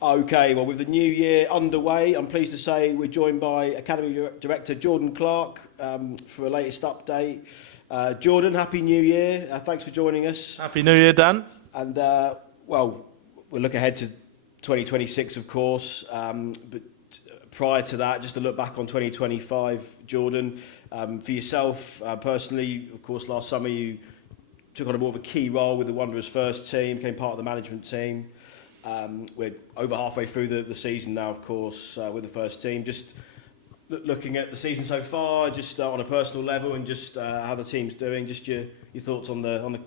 Okay, well, with the new year underway, I'm pleased to say we're joined by Academy Director Jordan Clark for a latest update. Jordan, Happy New Year. Thanks for joining us. Happy New Year, Dan. And, well, we'll look ahead to 2026, of course, but prior to that, just to look back on 2025, Jordan, for yourself personally, of course, last summer you took on a more of a key role with the Wanderers first team, became part of the management team. We're over halfway through the season now, of course, with the first team. Just looking at the season so far, just on a personal level, and just how the team's doing. Just your thoughts on the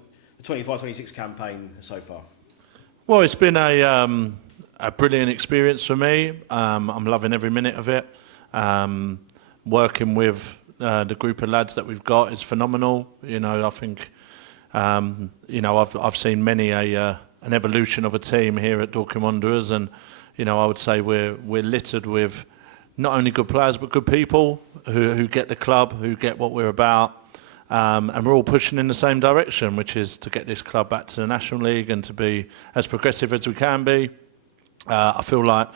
25-26 campaign so far. Well, it's been a brilliant experience for me. I'm loving every minute of it. Working with the group of lads that we've got is phenomenal. You know, I think I've seen many an evolution of a team here at Dorking Wanderers, and I would say we're littered with not only good players but good people who get the club, who get what we're about, and we're all pushing in the same direction, which is to get this club back to the National League and to be as progressive as we can be. I feel like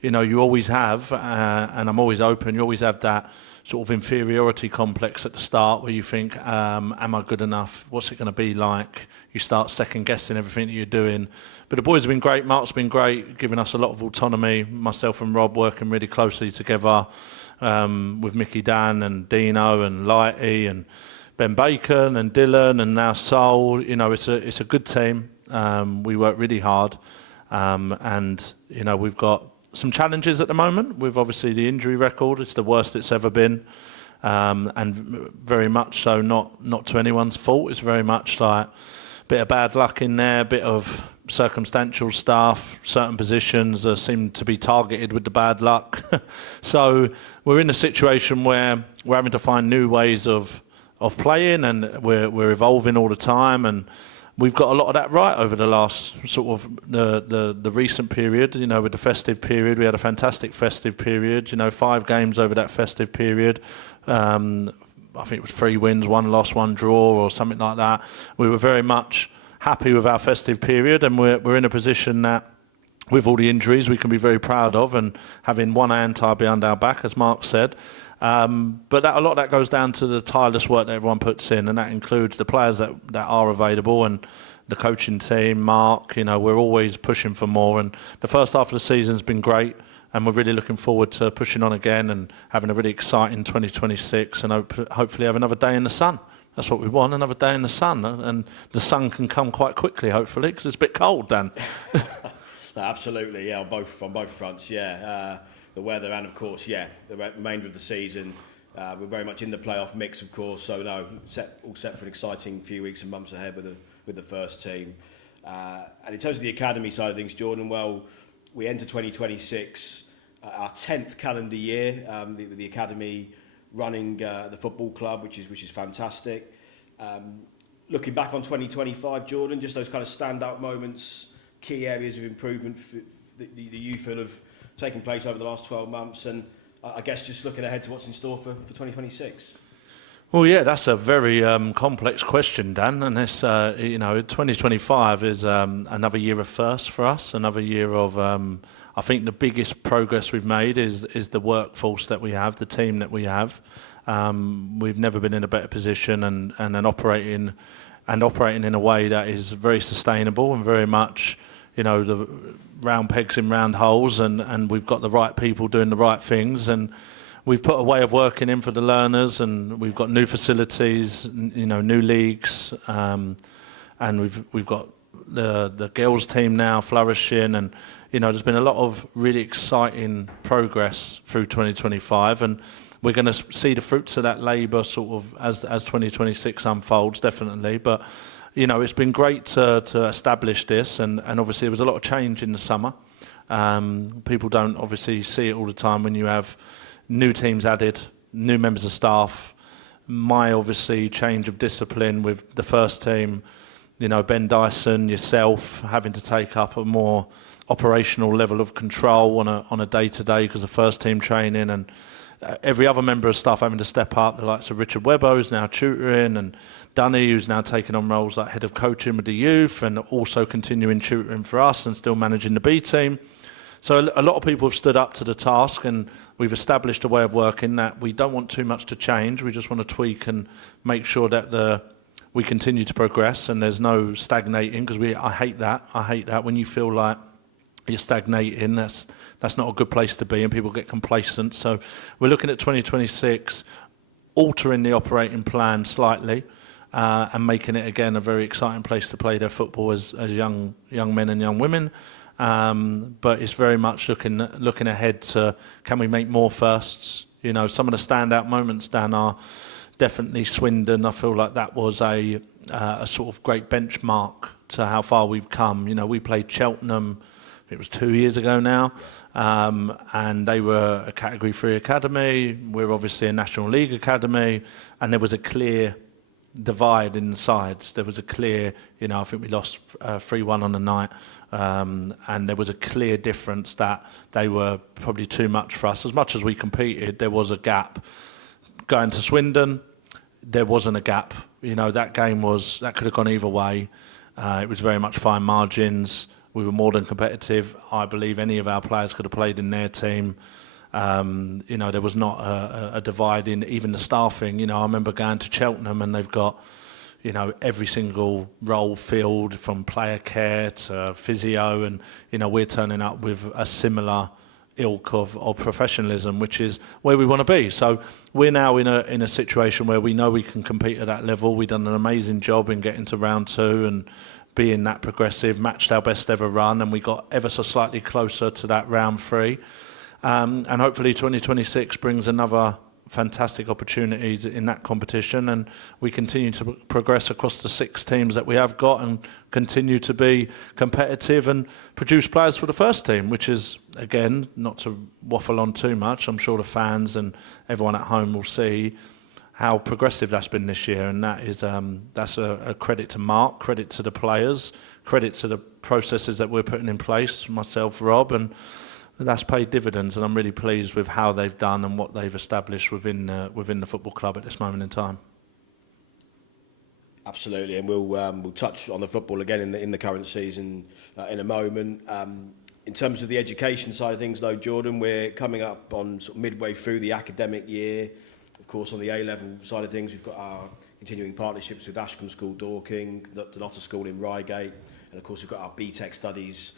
you always have, and I'm always open. You always have that sort of inferiority complex at the start where you think, am I good enough? What's it going to be like? You start second guessing everything that you're doing. But the boys have been great. Mark's been great, giving us a lot of autonomy. Myself and Rob working really closely together with Mickey Dan and Dino and Lighty and Ben Bacon and Dylan and now Sol. It's a good team. We work really hard, and we've got some challenges at the moment with obviously the injury record. It's the worst it's ever been, and very much so not to anyone's fault. It's very much like a bit of bad luck in there, a bit of circumstantial stuff. Certain positions seem to be targeted with the bad luck. So we're in a situation where we're having to find new ways of playing, and we're evolving all the time, and we've got a lot of that right over the last sort of the recent period. With the festive period, we had a fantastic festive period. 5 games over that festive period. I think it was 3 wins, 1 loss, 1 draw, or something like that. We were very much happy with our festive period, and we're in a position that, with all the injuries, we can be very proud of, and having one hand tied behind our back, as Mark said. But a lot of that goes down to the tireless work that everyone puts in, and that includes the players that are available and the coaching team, Mark. We're always pushing for more, and the first half of the season's been great, and we're really looking forward to pushing on again and having a really exciting 2026, and hopefully have another day in the sun. That's what we want, another day in the sun, and the sun can come quite quickly, hopefully, because it's a bit cold, Dan. No, absolutely, yeah, on both fronts, yeah. The weather and, of course, the remainder of the season. We're very much in the playoff mix, of course, so all set for an exciting few weeks and months ahead with the first team. And in terms of the academy side of things, Jordan, well, we enter 2026, our 10th calendar year, the academy running the football club, which is fantastic. Looking back on 2025, Jordan, just those kind of standout moments, key areas of improvement for the you feel have taken place over the last 12 months, and I guess just looking ahead to what's in store for 2026. Well, yeah, that's a very complex question, Dan, and it's 2025 is another year of firsts for us, another year of I think the biggest progress we've made is the workforce that we have, the team that we have. We've never been in a better position, and operating in a way that is very sustainable and very much the round pegs in round holes, and we've got the right people doing the right things, and we've put a way of working in for the learners, and we've got new facilities, new leagues, and we've got the girls team now flourishing, and there's been a lot of really exciting progress through 2025, and we're going to see the fruits of that labour sort of as 2026 unfolds, definitely. But it's been great to establish this, and obviously there was a lot of change in the summer. People don't obviously see it all the time when you have new teams added, new members of staff, my obviously change of discipline with the first team, Ben Dyson, yourself, having to take up a more operational level of control on a day-to-day because of first team training, and every other member of staff having to step up, the likes of Richard Webber, who's now tutoring, and Dunny, who's now taking on roles like head of coaching with the youth, and also continuing tutoring for us and still managing the B team. So a lot of people have stood up to the task, and we've established a way of working that we don't want too much to change. We just want to tweak and make sure that we continue to progress and there's no stagnating, because I hate that. I hate that when you feel like you're stagnating. That's not a good place to be, and people get complacent. So we're looking at 2026, altering the operating plan slightly, and making it again a very exciting place to play their football as young men and young women. But it's very much looking ahead to, can we make more firsts? You know, some of the standout moments, Dan, are definitely Swindon. I feel like that was a sort of great benchmark to how far we've come. You know, we played Cheltenham, it was 2 years ago now, and they were a Category 3 academy. We're obviously a National League academy, and there was a clear divide in the sides. There was a clear, you know, I think we lost 3-1 on the night, and there was a clear difference that they were probably too much for us. As much as we competed, there was a gap. Going to Swindon, there wasn't a gap. You know, that could have gone either way. It was very much fine margins. We were more than competitive. I believe any of our players could have played in their team. You know, there was not a divide in even the staffing. You know, I remember going to Cheltenham and they've got, you know, every single role filled, from player care to physio, and, you know, we're turning up with a similar ilk of professionalism, which is where we want to be. So we're now in a situation where we know we can compete at that level. We've done an amazing job in getting to round 2 and being that progressive, matched our best ever run, and we got ever so slightly closer to that round 3. And hopefully 2026 brings another fantastic opportunities in that competition, and we continue to progress across the 6 teams that we have got and continue to be competitive and produce players for the first team, which is, again, not to waffle on too much, I'm sure the fans and everyone at home will see how progressive that's been this year, and that's a credit to Mark, credit to the players, credit to the processes that we're putting in place, myself, Rob, and that's paid dividends, and I'm really pleased with how they've done and what they've established within the football club at this moment in time. Absolutely, and we'll touch on the football again in the current season in a moment. In terms of the education side of things, though, Jordan, we're coming up on sort of midway through the academic year. Of course, on the A-level side of things, we've got our continuing partnerships with Ashcombe School, Dorking, the Lotta School in Reigate, and of course we've got our BTEC studies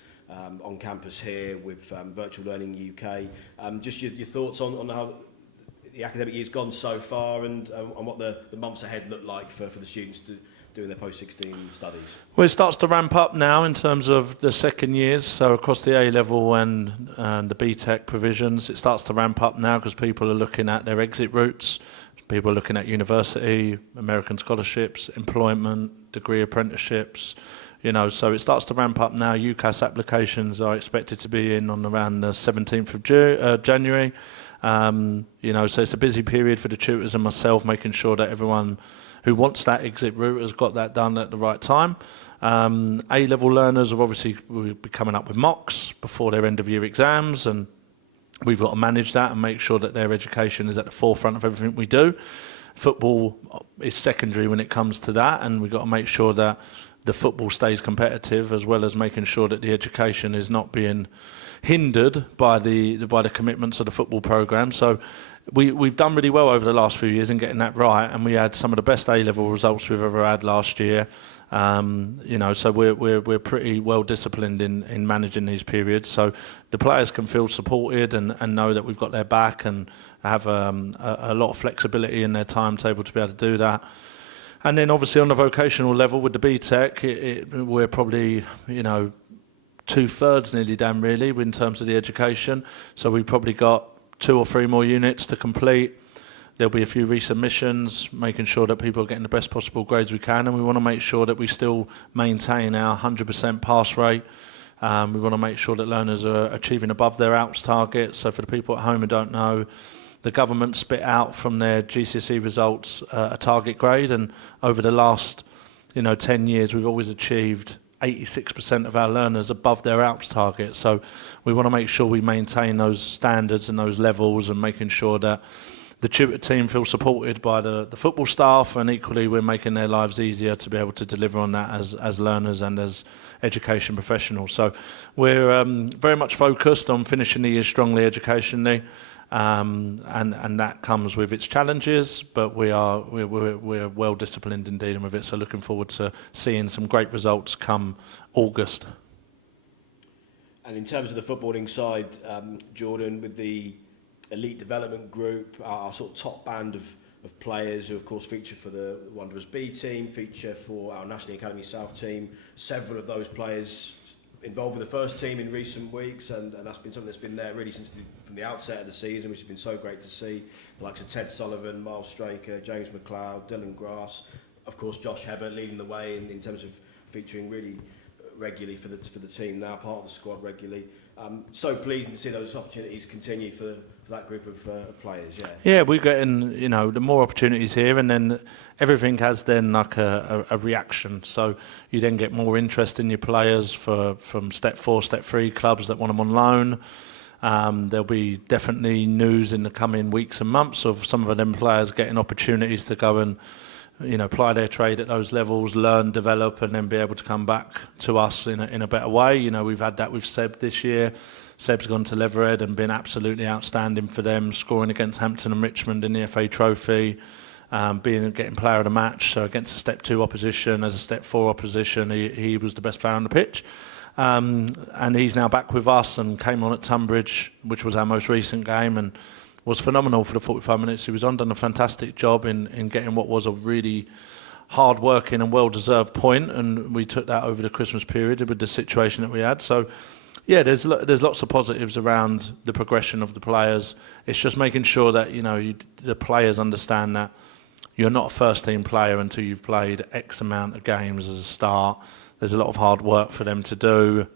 on campus here with Virtual Learning UK. Just your thoughts on how the academic year's gone so far, and what the months ahead look like for the students doing their post-16 studies. Well, it starts to ramp up now in terms of the second years, so across the A-level and the BTEC provisions, it starts to ramp up now because people are looking at their exit routes. People are looking at university, American scholarships, employment, degree apprenticeships, you know, so it starts to ramp up now. UCAS applications are expected to be in on around the 17th of January. You know, so it's a busy period for the tutors and myself, making sure that everyone who wants that exit route has got that done at the right time. A-level learners have obviously will be coming up with mocks before their end-of-year exams, and we've got to manage that and make sure that their education is at the forefront of everything we do. Football is secondary when it comes to that, and we've got to make sure that the football stays competitive, as well as making sure that the education is not being hindered by the commitments of the football programme. So we've done really well over the last few years in getting that right, and we had some of the best A-level results we've ever had last year. You know, so we're pretty well disciplined in managing these periods, so the players can feel supported and know that we've got their back, and have a lot of flexibility in their timetable to be able to do that. And then obviously on the vocational level with the BTEC, we're probably, you know, 2/3 nearly done really in terms of the education. So we've probably got 2 or 3 more units to complete. There'll be a few resubmissions, making sure that people are getting the best possible grades we can, and we want to make sure that we still maintain our 100% pass rate. We want to make sure that learners are achieving above their ALPS target. So for the people at home who don't know, the government spit out from their GCSE results a target grade, and over the last 10 years we've always achieved 86% of our learners above their ALPS target. So we want to make sure we maintain those standards and those levels, and making sure that the tutor team feel supported by the football staff, and equally we're making their lives easier to be able to deliver on that as learners and as education professionals. So we're very much focused on finishing the year strongly educationally, and that comes with its challenges, but we're well disciplined in dealing with it. So looking forward to seeing some great results come August. And in terms of the footballing side, Jordan, with the elite development group, our sort of top band of players who of course feature for the Wanderers B team, feature for our National Academy South team, several of those players involved with the first team in recent weeks, and that's been something that's been there really from the outset of the season, which has been so great to see. The likes of Ted Sullivan, Miles Straker, James McLeod, Dylan Grass, of course Josh Hebbert leading the way in terms of featuring really regularly for the team now, part of the squad regularly. So pleasing to see those opportunities continue for that group of players. Yeah, we're getting the more opportunities here, and then everything has then like a reaction. So you then get more interest in your players from step 4, step 3 clubs that want them on loan. There'll be definitely news in the coming weeks and months of some of them players getting opportunities to go and ply their trade at those levels, learn, develop, and then be able to come back to us in a better way. We've had that with Seb this year. Seb's gone to Leatherhead and been absolutely outstanding for them, scoring against Hampton and Richmond in the FA Trophy, getting player of the match. So against a step 2 opposition, as a step 4 opposition, he was the best player on the pitch. And he's now back with us and came on at Tunbridge, which was our most recent game, and was phenomenal for the 45 minutes he was on, done a fantastic job in getting what was a really hard-working and well-deserved point, and we took that over the Christmas period with the situation that we had. So, yeah, there's lots of positives around the progression of the players. It's just making sure that the players understand that you're not a first-team player until you've played X amount of games as a start. There's a lot of hard work for them to do.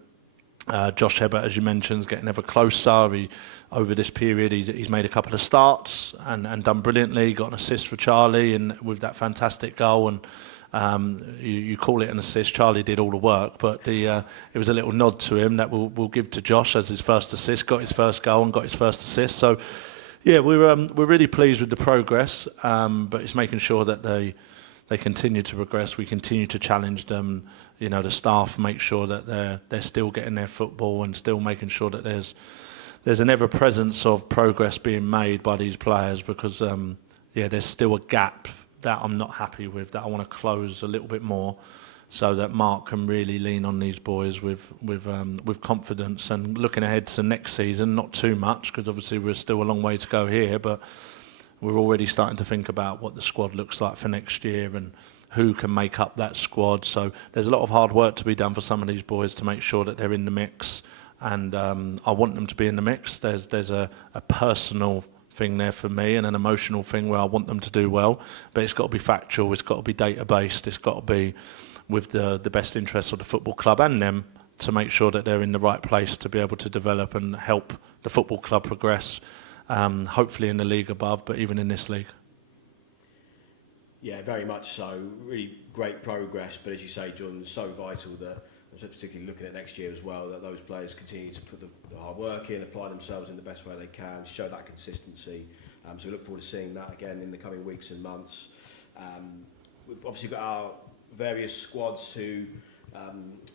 Josh Hebbert, as you mentioned, is getting ever closer. Over this period, he's made a couple of starts and done brilliantly. Got an assist for Charlie, and with that fantastic goal. And you call it an assist. Charlie did all the work, but it was a little nod to him that we'll give to Josh as his first assist. Got his first goal and got his first assist. So, yeah, we're really pleased with the progress. But it's making sure that they continue to progress. We continue to challenge them. The staff make sure that they're still getting their football and still making sure that there's an ever presence of progress being made by these players, because there's still a gap that I'm not happy with, that I want to close a little bit more, so that Mark can really lean on these boys with confidence. And looking ahead to next season, not too much, because obviously we're still a long way to go here, but we're already starting to think about what the squad looks like for next year and who can make up that squad. So there's a lot of hard work to be done for some of these boys to make sure that they're in the mix, and I want them to be in the mix. There's a personal thing there for me and an emotional thing where I want them to do well, but it's got to be factual, it's got to be data based, it's got to be with the best interests of the football club and them, to make sure that they're in the right place to be able to develop and help the football club progress, hopefully in the league above, but even in this league. Yeah, very much so. Really great progress, but as you say, John, so vital that, particularly looking at next year as well, that those players continue to put the hard work in, apply themselves in the best way they can, show that consistency. So we look forward to seeing that again in the coming weeks and months. We've obviously got our various squads who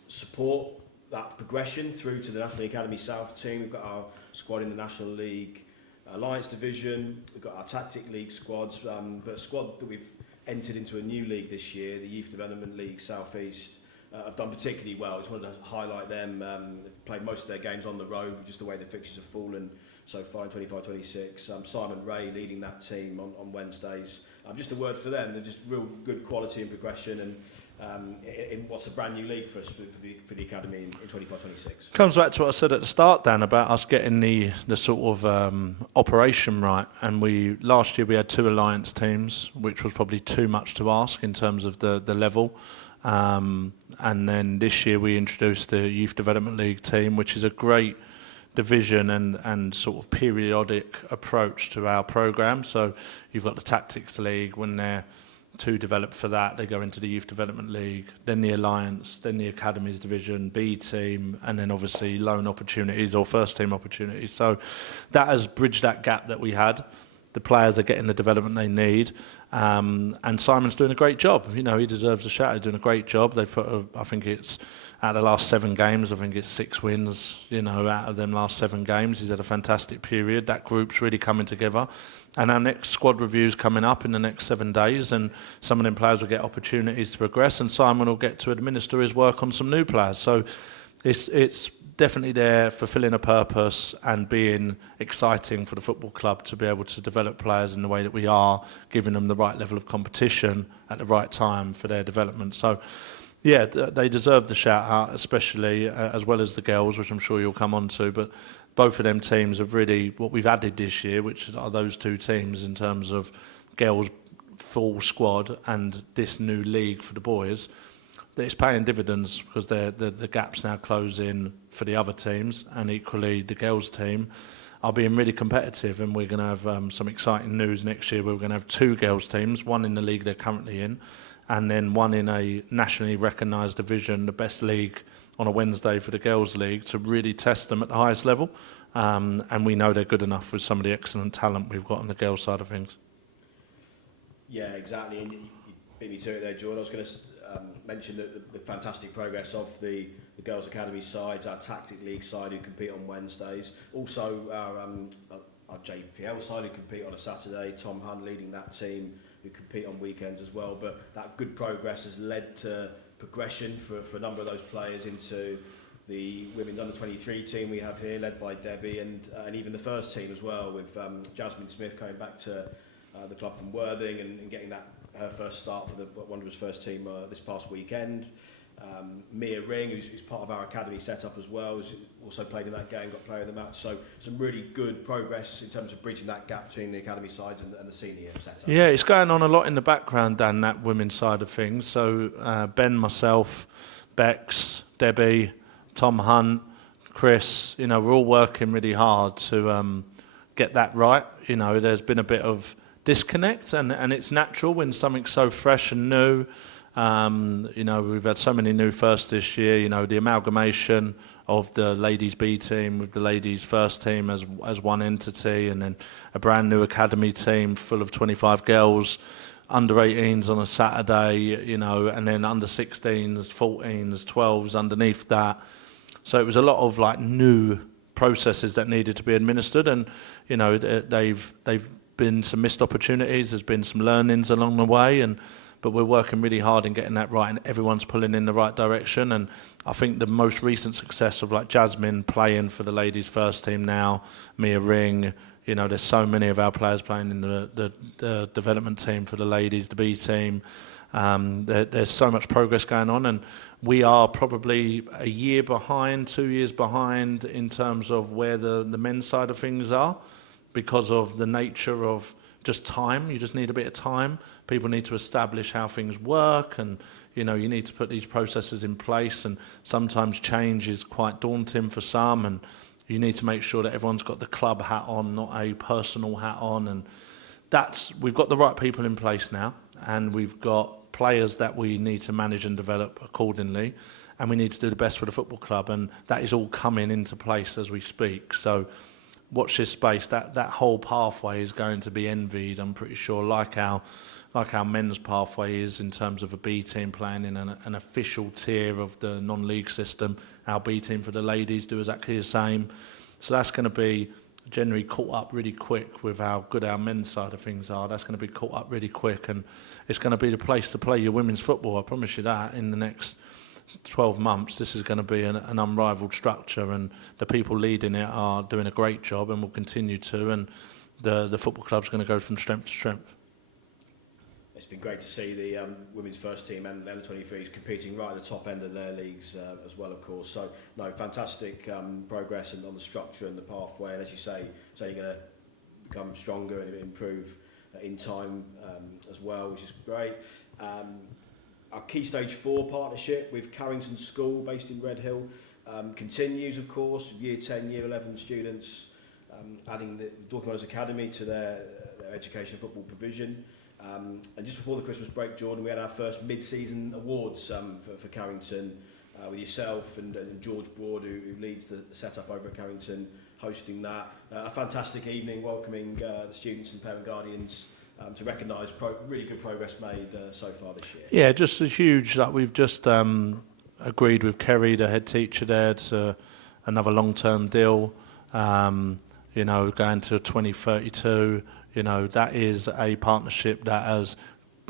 support that progression through to the National Academy South team. We've got our squad in the National League Alliance Division. We've got our Tactic League squads, but a squad that we've entered into a new league this year, the Youth Development League South East, have done particularly well. I just wanted to highlight them. They've played most of their games on the road, just the way the fixtures have fallen so far in 25-26. Simon Ray leading that team on Wednesdays. Just a word for them. They're just real good quality and progression, and in what's a brand new league for us for the academy in 25-26. Comes back to what I said at the start, Dan, about us getting the sort of operation right. And last year we had 2 alliance teams, which was probably too much to ask in terms of the level. And then this year we introduced the Youth Development League team, which is a great division and sort of periodic approach to our programme. So you've got the Tactics League. When they're too developed for that, they go into the Youth Development League, then the Alliance, then the Academies Division, B team, and then obviously loan opportunities or first team opportunities. So that has bridged that gap that we had. the players are getting the development they need, and Simon's doing a great job. You know, he deserves a shout. He's doing a great job. They've put, I think it's out of the last 7 games, I think it's 6 wins. You know, out of them last 7 games, he's had a fantastic period. That group's really coming together, and our next squad review's coming up in the next 7 days, and some of them players will get opportunities to progress, and Simon will get to administer his work on some new players. So it's definitely there, fulfilling a purpose and being exciting for the football club to be able to develop players in the way that we are, giving them the right level of competition at the right time for their development. So, yeah, they deserve the shout out, especially as well as the girls, which I'm sure you'll come on to. But both of them teams have really, what we've added this year, which are those 2 teams in terms of girls full squad and this new league for the boys, that it's paying dividends because the gaps now close in for the other teams, and equally the girls team are being really competitive, and we're going to have some exciting news next year. We're going to have 2 girls teams, one in the league they're currently in, and then one in a nationally recognised division, the best league, on a Wednesday for the girls league, to really test them at the highest level, and we know they're good enough with some of the excellent talent we've got on the girls side of things. Yeah, exactly, and you beat me to it there, Jordan. I was going to mention the fantastic progress of the Girls Academy sides, our Tactic League side who compete on Wednesdays, also our JPL side who compete on a Saturday, Tom Hunt leading that team who compete on weekends as well. But that good progress has led to progression for a number of those players into the women's under-23 team we have here, led by Debbie, and even the first team as well, with Jasmine Smith coming back to the club from Worthing and getting her first start for the Wanderers first team this past weekend. Mia Ring, who's part of our academy setup as well, has also played in that game, got player of the match. So some really good progress in terms of bridging that gap between the academy sides and the senior setup. Yeah, it's going on a lot in the background, Dan, that women's side of things. So Ben, myself, Bex, Debbie, Tom Hunt, Chris, you know, we're all working really hard to get that right. You know, there's been a bit of disconnect, and it's natural when something's so fresh and new. You know, we've had so many new firsts this year. You know, the amalgamation of the ladies B team with the ladies first team as one entity, and then a brand new academy team full of 25 girls, under 18s on a Saturday, you know, and then under 16s, 14s, 12s underneath that. So it was a lot of like new processes that needed to be administered, and you know, they've been some missed opportunities. There's been some learnings along the way, but we're working really hard in getting that right, and everyone's pulling in the right direction. And I think the most recent success of like Jasmine playing for the ladies first team now, Mia Ring, you know, there's so many of our players playing in the development team for the ladies, the B team. There's so much progress going on, and we are probably a year behind, 2 years behind in terms of where the men's side of things are, because of the nature of just time. You just need a bit of time. People need to establish how things work, and you know, you need to put these processes in place, and sometimes change is quite daunting for some, and you need to make sure that everyone's got the club hat on, not a personal hat on, and we've got the right people in place now, and we've got players that we need to manage and develop accordingly, and we need to do the best for the football club, and that is all coming into place as we speak. So watch this space. That whole pathway is going to be envied, I'm pretty sure, like our men's pathway is in terms of a B team playing in an official tier of the non-league system. Our B team for the ladies do exactly the same. So that's going to be generally caught up really quick with how good our men's side of things are. That's going to be caught up really quick, and it's going to be the place to play your women's football. I promise you that. In the next 12 months, this is going to be an unrivaled structure, and the people leading it are doing a great job and will continue to, and the football club's going to go from strength to strength. It's been great to see the women's first team and the under-23s competing right at the top end of their leagues as well, of course. So, no, fantastic progress on the structure and the pathway, and as you say, it's only going to become stronger and improve in time as well, which is great. Our Key Stage 4 partnership with Carrington School, based in Redhill, continues, of course, Year 10, Year 11 students, adding the Dorking Wanderers Academy to their education and football provision. And just before the Christmas break, Jordan, we had our first mid-season awards for Carrington, with yourself and George Broad, who leads the setup over at Carrington, hosting that. A fantastic evening, welcoming the students and parent guardians to recognise really good progress made so far this year. Yeah, just a huge, like we've just agreed with Kerry, the head teacher there, to another long-term deal, you know, going to 2032. You know, that is a partnership that has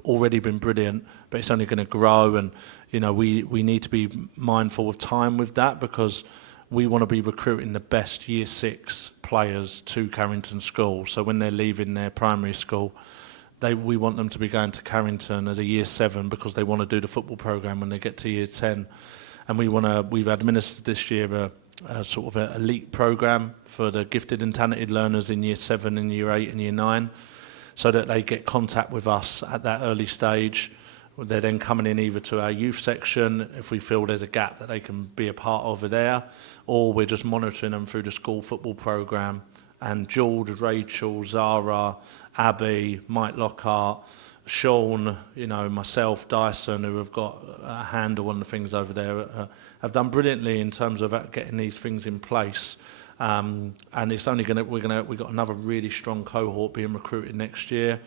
already been brilliant, but it's only going to grow. And, you know, we need to be mindful of time with that, because we want to be recruiting the best Year 6 players to Carrington School. So when they're leaving their primary school, we want them to be going to Carrington as a Year 7, because they want to do the football programme when they get to Year 10. And we've administered this year a sort of an elite programme for the gifted and talented learners in Year 7 and Year 8 and Year 9, so that they get contact with us at that early stage. They're then coming in either to our youth section, if we feel there's a gap that they can be a part of there, or we're just monitoring them through the school football programme. And George, Rachel, Zara, Abby, Mike Lockhart, Sean, you know, myself, Dyson, who have got a handle on the things over there, have done brilliantly in terms of getting these things in place. And it's only we've got another really strong cohort being recruited next year,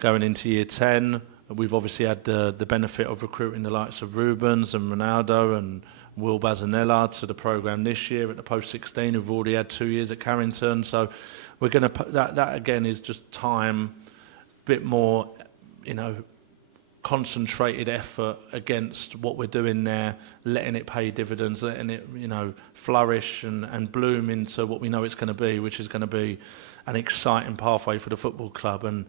going into Year 10. We've obviously had the benefit of recruiting the likes of Rubens and Ronaldo and Will Bazanella to the programme this year at the post-16, who've already had 2 years at Carrington. So we're going to that again is just time, bit more, you know, concentrated effort against what we're doing there, letting it pay dividends, letting it, you know, flourish and bloom into what we know it's going to be, which is going to be an exciting pathway for the football club. And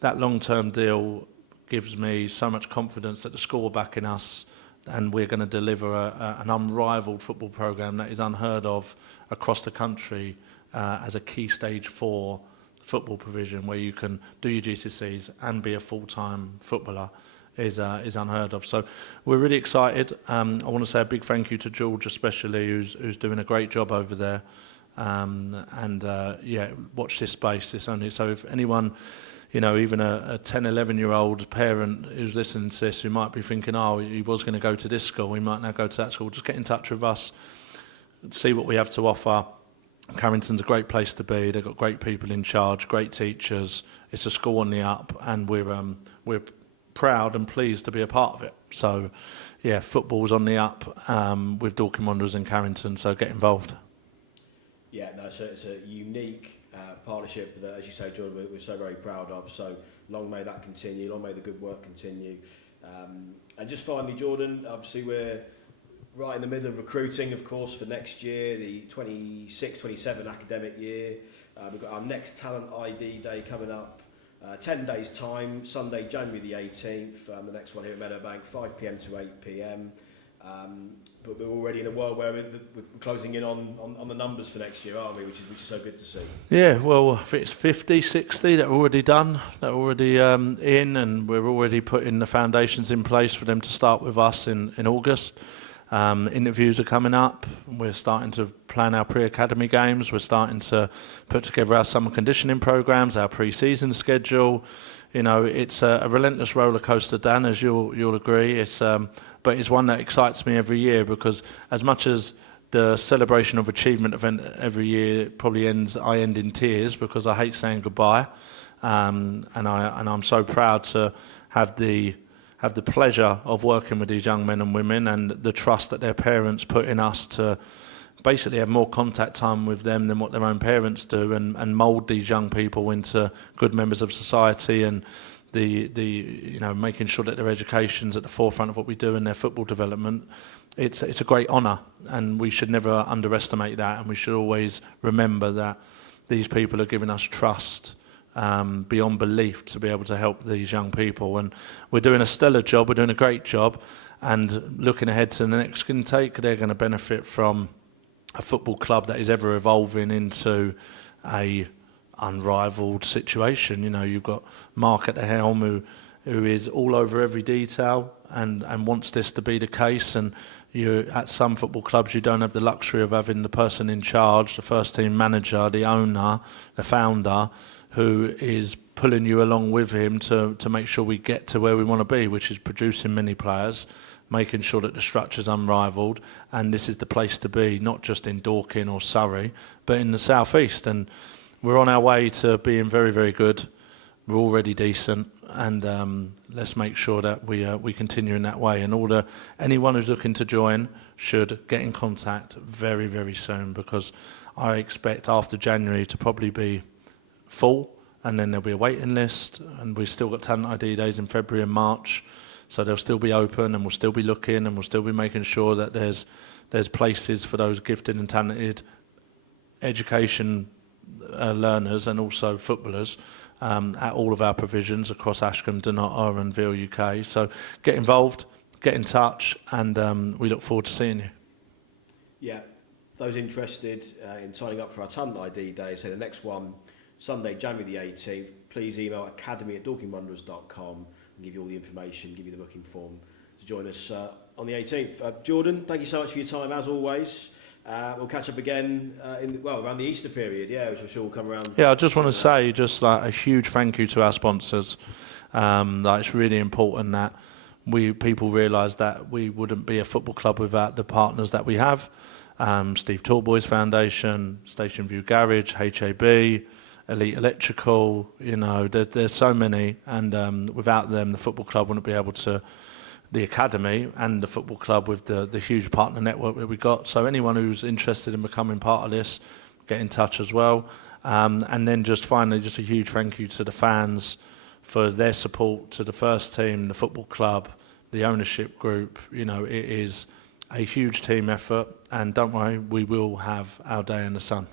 that long-term deal gives me so much confidence that the school are backing us, and we're going to deliver an unrivalled football programme that is unheard of across the country as a key stage 4 football provision, where you can do your GCSEs and be a full-time footballer, is unheard of. So we're really excited. I want to say a big thank you to George especially, who's doing a great job over there. Yeah, watch this space. It's only so if anyone, you know, even a 10, 11-year-old parent who's listening to this, who might be thinking, oh, he was going to go to this school, he might now go to that school, just get in touch with us, see what we have to offer. Carrington's a great place to be. They've got great people in charge, great teachers. It's a school on the up, and we're proud and pleased to be a part of it. So, yeah, football's on the up with Dorking Wanderers and Carrington, so get involved. Yeah, no, so it's a unique partnership that, as you say, Jordan, we're so very proud of. So long may that continue, long may the good work continue. And just finally, Jordan, obviously we're right in the middle of recruiting, of course, for next year, the 26-27 academic year. We've got our next Talent ID Day coming up, 10 days' time, Sunday, January the 18th. The next one here at Meadowbank, 5 p.m. to 8 p.m. But we're already in a world where we're closing in on the numbers for next year, aren't we? Which is so good to see. Yeah, well, I think it's 50, 60 that are already done, that are already in, and we're already putting the foundations in place for them to start with us in August. Interviews are coming up. We're starting to plan our pre-academy games. We're starting to put together our summer conditioning programs, our pre-season schedule. You know, it's a relentless roller coaster, Dan, as you'll agree. But it's one that excites me every year, because as much as the celebration of achievement event every year probably I end in tears, because I hate saying goodbye, and I'm so proud to have the pleasure of working with these young men and women, and the trust that their parents put in us to basically have more contact time with them than what their own parents do, and mould these young people into good members of society, and you know, making sure that their education's at the forefront of what we do in their football development. It's a great honour, and we should never underestimate that, and we should always remember that these people are giving us trust beyond belief to be able to help these young people. And we're doing a stellar job, we're doing a great job, and looking ahead to the next intake, they're going to benefit from a football club that is ever evolving into a unrivalled situation. You know, you've got Mark at the helm who is all over every detail and wants this to be the case, and you at some football clubs you don't have the luxury of having the person in charge, the first team manager, the owner, the founder, who is pulling you along with him to make sure we get to where we want to be, which is producing many players, making sure that the structure's unrivalled, and this is the place to be, not just in Dorking or Surrey, but in the southeast. And we're on our way to being very, very good. We're already decent, and let's make sure that we continue in that way. And anyone who's looking to join should get in contact very, very soon, because I expect after January to probably be full, and then there'll be a waiting list, and we've still got talent ID days in February and March, so they'll still be open, and we'll still be looking, and we'll still be making sure that there's places for those gifted and talented education learners and also footballers at all of our provisions across Ashcombe, Dunnottar and Veal UK. So get involved, get in touch, and we look forward to seeing you. Yeah, those interested in signing up for our talent ID day, so the next one, Sunday, January the 18th, please email academy@dorkingwanderers.com and give you all the information, give you the booking form to join us on the 18th. Jordan, thank you so much for your time, as always. We'll catch up again around the Easter period, which I'm sure will come around. Yeah, I just want to say a huge thank you to our sponsors. It's really important that people realise that we wouldn't be a football club without the partners that we have. Steve Tallboys Foundation, Station View Garage, HAB, Elite Electrical, there's so many, and without them the football club wouldn't be able to, the academy and the football club with the huge partner network that we got. So anyone who's interested in becoming part of this, get in touch as well. And then just finally, just a huge thank you to the fans for their support, to the first team, the football club, the ownership group. It is a huge team effort, and don't worry, we will have our day in the sun.